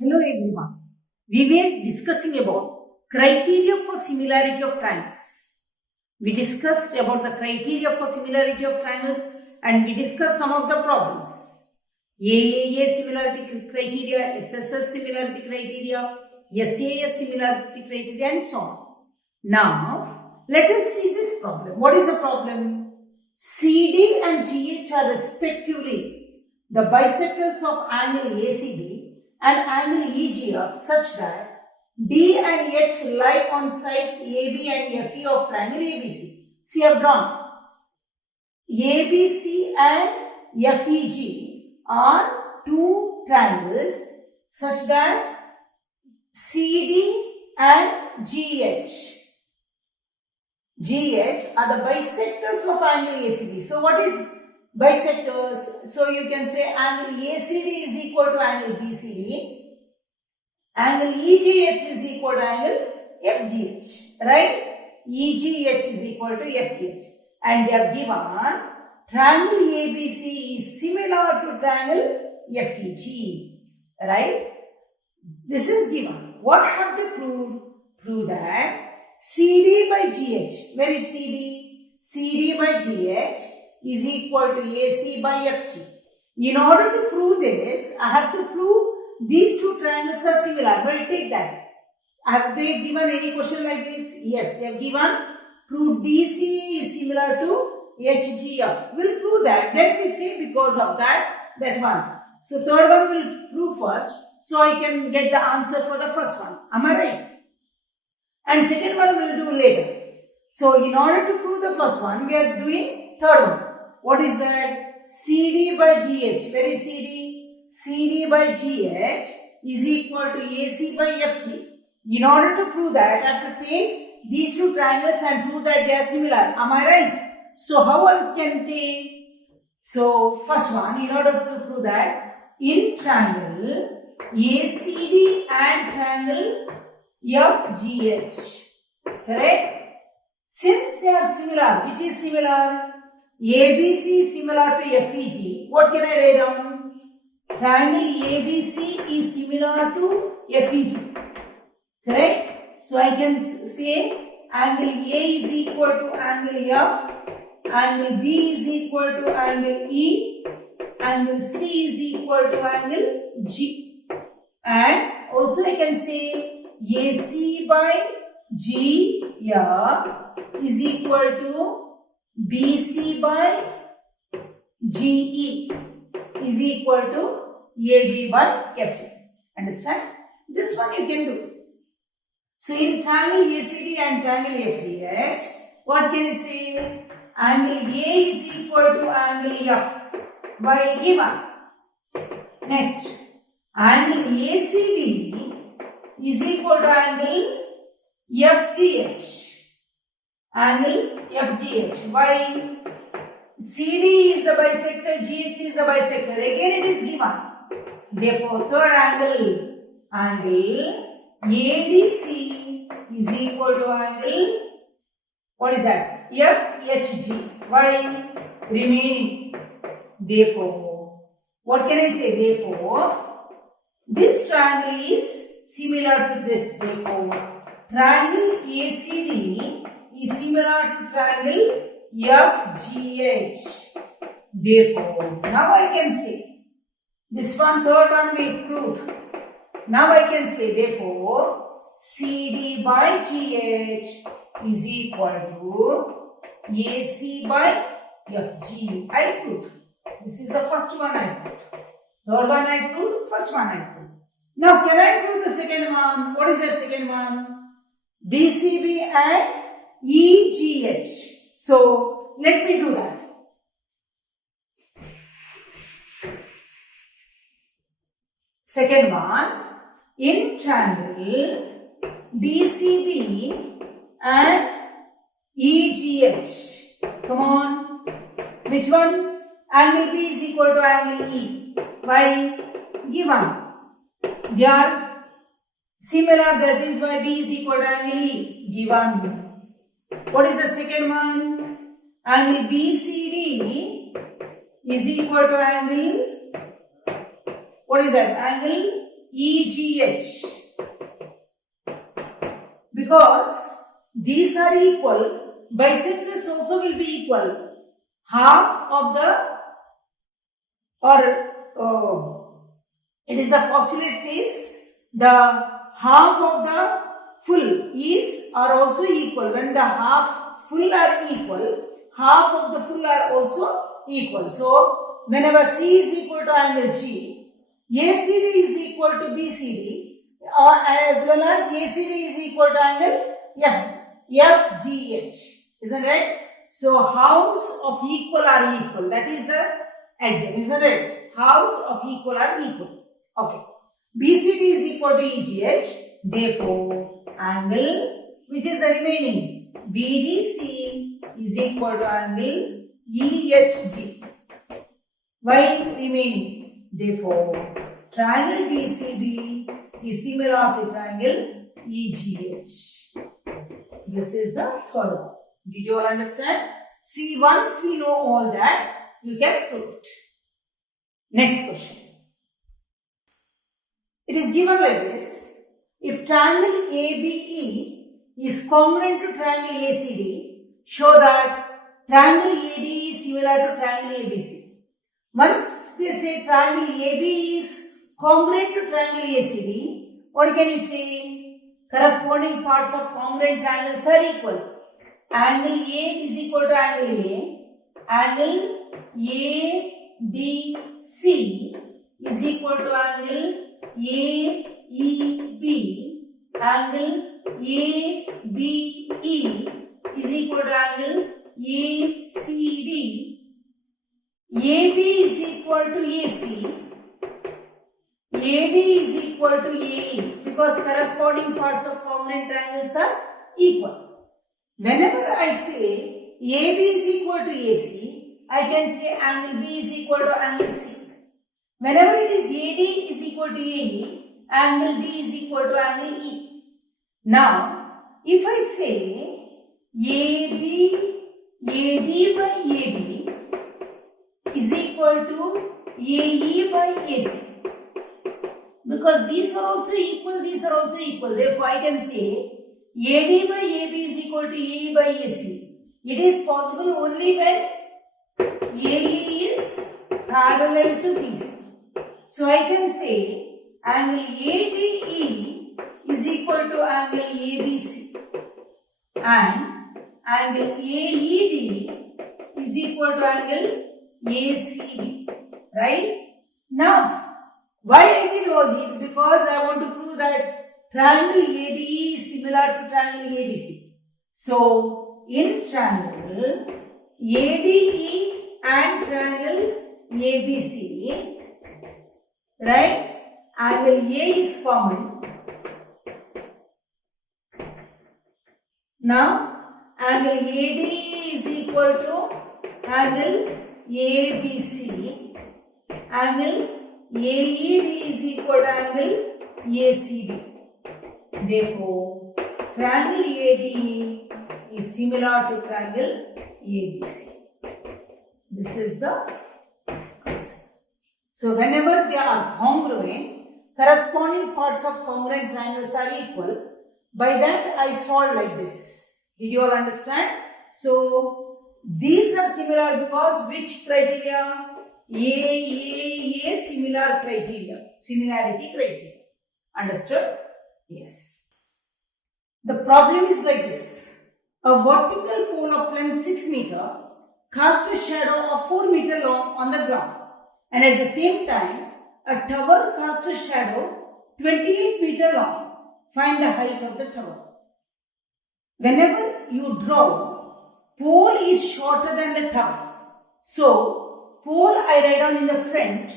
Hello everyone. We were discussing about criteria for similarity of triangles. We discussed about the criteria for similarity of triangles and we discussed some of the problems. AAA similarity criteria, SSS similarity criteria, SAS similarity criteria and so on. Now, let us see this problem. What is the problem? CD and GH are respectively the bisectors of angle ACD and angle EGF such that D and H lie on sides AB and FE of triangle ABC. See, I have drawn. ABC and FEG are two triangles such that CD and GH are the bisectors of angle ACD. So, what is bisectors? So, you can say angle ACD is equal to angle BCD, angle EGH is equal to angle FGH, right? EGH is equal to FGH, and they have given triangle ABC is similar to triangle FEG, right? This is given. What have they proved? Prove that CD by GH, where is CD? CD by GH is equal to AC by FG. In order to prove this, I have to prove these two triangles are similar. We'll take that. Have they given any question like this? Yes, they have given. Prove DC is similar to HGF. We'll prove that. Then we say because of that one. So third one will prove first. So I can get the answer for the first one. Am I right? And second one we will do later. So in order to prove the first one, we are doing third one. What is that? CD by GH. Where is CD? CD by GH is equal to AC by FG. In order to prove that, I have to take these two triangles and prove that they are similar. Am I right? So how I can take? So first one, in order to prove that, in triangle ACD and triangle FGH, correct? Since they are similar, which is similar? ABC is similar to FEG. What can I write down? Triangle ABC is similar to FEG, correct? So I can say angle A is equal to angle F, angle B is equal to angle E, angle C is equal to angle G, and also I can say AC by GF is equal to BC by GE is equal to AB by FE. Understand? This one you can do. So in triangle ACD and triangle FGH, what can I say? Angle A is equal to angle F by given. Next, angle ACD is equal to angle FGH. Angle FGH. Why? CD is the bisector, GH is the bisector. Again it is given. Therefore, third angle ADC is equal to angle, what is that? FHG. Why? Remaining. Therefore, what can I say? Therefore, this triangle is similar to this. Therefore, triangle ACD is similar to triangle FGH. Therefore, now I can say this one, third one we proved. Now I can say therefore CD by GH is equal to AC by FG. I proved. This is the first one I proved. Third one I proved. First one I proved. Now can I prove the second one? What is the second one? DCB and EGH. So let me do that. Second one, in triangle DCB and EGH. Come on. Which one? Angle B is equal to angle E. Why? Given. They are similar, that is why B is equal to angle E. Given. What is the second one? Angle BCD is equal to angle, what is that? Angle EGH. Because these are equal, bisectors also will be equal. Half of the, it is a postulate says the half of the full is are also equal. When the half full are equal, half of the full are also equal. So, whenever C is equal to angle G, ACD is equal to BCD, or as well as ACD is equal to angle FGH. Isn't it? So, halves of equal are equal. That is the exam, isn't it? Halves of equal are equal. Okay. BCD is equal to EGH. Therefore, angle which is the remaining BDC is equal to angle EHD. Why remaining? Therefore, triangle DCB is similar to triangle EGH. This is the third one. Did you all understand? See, once we know all that, you can prove it. Next question. It is given like this. If triangle ABE is congruent to triangle ACD, show that triangle AD is similar to triangle ABC. Once they say triangle AB is congruent to triangle ACD, what can you say? Corresponding parts of congruent triangles are equal. Angle A is equal to angle A. Angle ADC is equal to angle AEB. Angle ABE is equal to angle ACD. AB is equal to AC. AD is equal to AE because corresponding parts of congruent triangles are equal. Whenever I say AB is equal to AC, I can say angle B is equal to angle C. Whenever it is AD is equal to AE, angle D is equal to angle E. Now, if I say AD by AB is equal to AE by AC, because these are also equal, therefore I can say AD by AB is equal to AE by AC. It is possible only when AE is parallel to BC. So I can say angle ADE is equal to angle ABC and angle AED is equal to angle ACD. Right? Now, why I did all this? Because I want to prove that triangle ADE is similar to triangle ABC. So, in triangle ADE and triangle ABC, right? Angle A is common. Now, angle AD is equal to angle ABC. Angle AED is equal to angle ACD. Therefore, triangle ADE is similar to triangle ABC. This is the concept. So, whenever they are congruent, corresponding parts of congruent triangles are equal. By that, I solve like this. Did you all understand? So, these are similar because which criteria? Similar criteria. Similarity criteria. Understood? Yes. The problem is like this. A vertical pole of length 6 meter casts a shadow of 4 meter long on the ground. And at the same time, a tower casts a shadow 28 meter long. Find the height of the tower. Whenever you draw, pole is shorter than the tower. So, pole I write down in the front,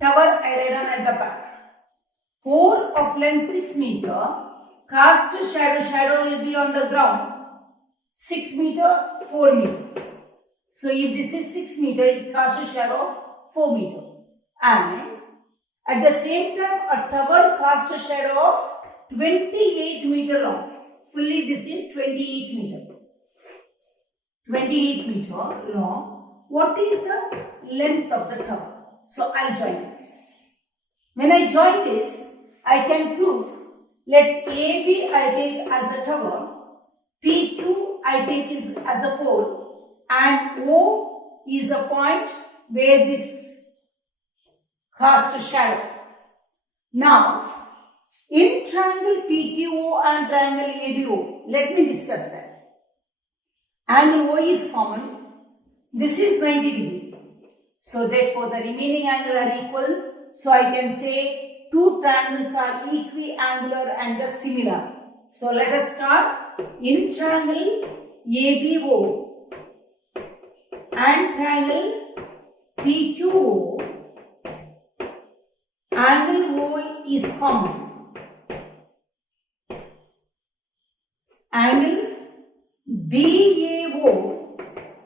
tower I write down at the back. Pole of length 6 meter, cast a shadow will be on the ground. 6 meter, 4 meter. So, if this is 6 meter, it casts a shadow of 4 meter. And at the same time, a tower casts a shadow of 28 meter long. Fully this is 28 meter. 28 meter long. What is the length of the tower? So, I join this. When I join this, I can prove, let AB I take as a tower, PQ I take as a pole, and O is a point where this casts a shadow. Now, in triangle PQO and triangle ABO, let me discuss that. Angle O is common. This is 90 degree. So therefore, the remaining angle are equal. So I can say two triangles are equiangular and the similar. So let us start. In triangle ABO and triangle PQO, angle O is common. Angle BAO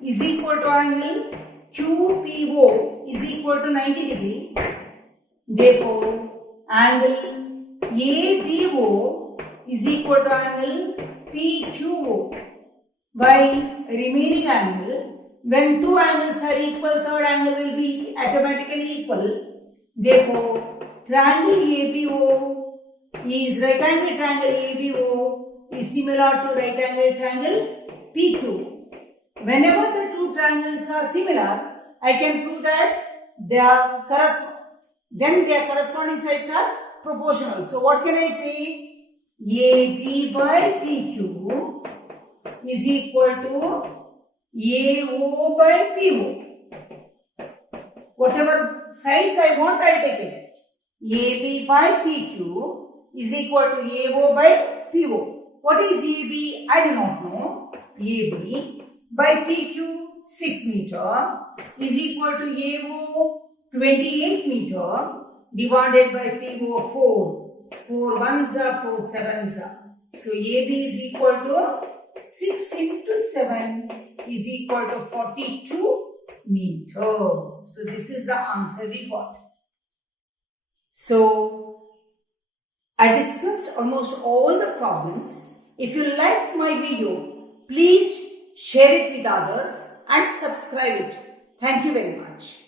is equal to angle QPO is equal to 90 degree. Therefore, angle ABO is equal to angle PQO by remaining angle. When two angles are equal, third angle will be automatically equal. Therefore, triangle ABO is right angle triangle ABO is similar to right angle triangle PQ. Whenever the two triangles are similar, I can prove that their corresponding sides are proportional. So what can I say? AB by PQ is equal to AO by PO. Whatever sides I want, I take it. AB by PQ is equal to AO by PO. What is AB? I do not know. AB by PQ 6 meter is equal to AO 28 meter divided by PO 4. 4 ones are 4 sevens are. So AB is equal to 6 into 7 is equal to 42 meter. So this is the answer we got. So I discussed almost all the problems. If you like my video, please share it with others and subscribe it. Thank you very much.